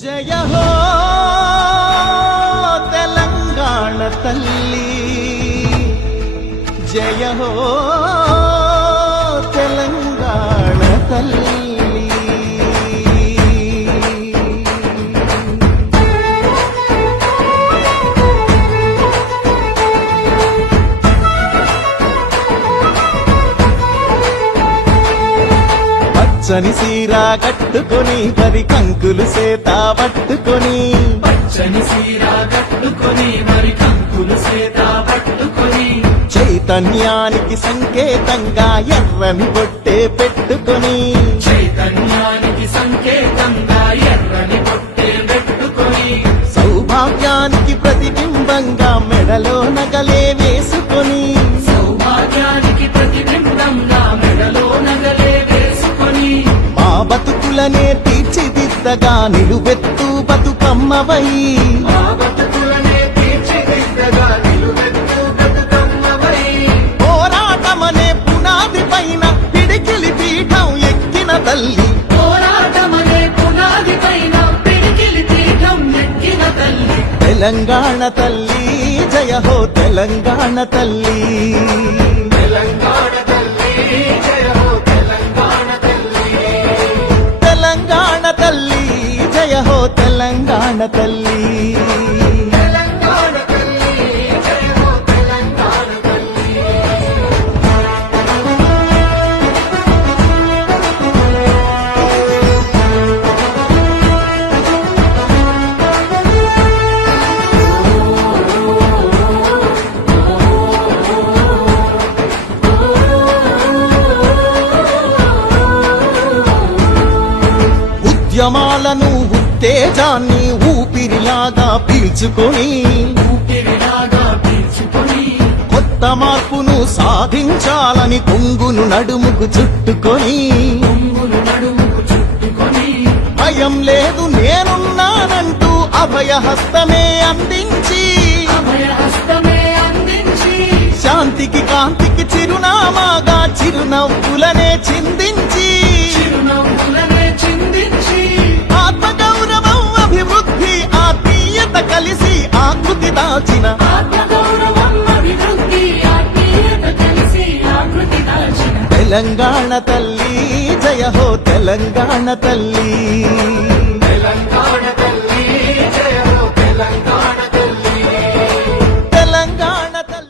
జయ హో తెలంగాణ తల్లి, జయ హో తెలంగాణ తల్లి. పచ్చని సీర కట్టుకొని పది కంకులు సేత పట్టుకొని, పచ్చని సీర కట్టుకొని మరి కంకులు సేత పట్టుకొని, చైతన్యానికి సంకేతంగా ఎర్రని బొట్టే పెట్టుకొని, చైతన్యానికి సంకేతంగా ఎర్రని బొట్టే పెట్టుకొని, సౌభాగ్యానికి ప్రతిబింబంగా మెడలో నగలే వేసుకొని, సౌభాగ్యానికి ప్రతిబింబంగా మెడలో నగలే వేసుకొని, మా బతుకులనే తీర్చిదిద్దగా నిలువెత్తు బతుకమ్మవై, మా బతుకులనే తీర్చిదిద్దగా నిలువెత్తు బతుకమ్మవై, పోరాటమనే పునాది పైన పిడికిలి పీఠం ఎక్కిన తల్లి, పోరాటమనే పునాది పైన పిడికిలి పీఠం ఎక్కిన తల్లి, తెలంగాణ తల్లి, జయ హో తెలంగాణ తల్లి. తెలంగాణ తల్లి, జయ హో తెలంగాణ తల్లి, తెలంగాణ తల్లి, జయ హో తెలంగాణ తల్లి. తెలంగాణ తల్లి, జయ హో తెలంగాణ తల్లి. ఉద్యమాలను ఉత్తేజాన్ని ఊపిరిలాగా పీల్చుకొని, ఊపిరిలాగా పీల్చుకొని, కొత్త మార్పును సాధించాలని కొంగును నడుముకు చుట్టుకొని, కొంగులు నడుముకు చుట్టుకొని, భయం లేదు నేనున్నానంటూ అభయహస్తమే అందించి, అభయహస్తమే అందించి, శాంతికి కాంతికి చిరునామాగా చిరునవ్వులనే చిందించి, చిరునవ్వులనే చిందించి, ఆత్మగౌరవం అభివృద్ధి ఆత్మీయత కలిసి ఆకృతి దాచిన, ఆత్మగౌరవం అభివృద్ధి ఆత్మీయత కలిసి ఆకృతి దాచిన, తెలంగాణ తల్లి, జయ హో తెలంగాణ తల్లి. తెలంగాణ తల్లి, జయ హో తెలంగాణ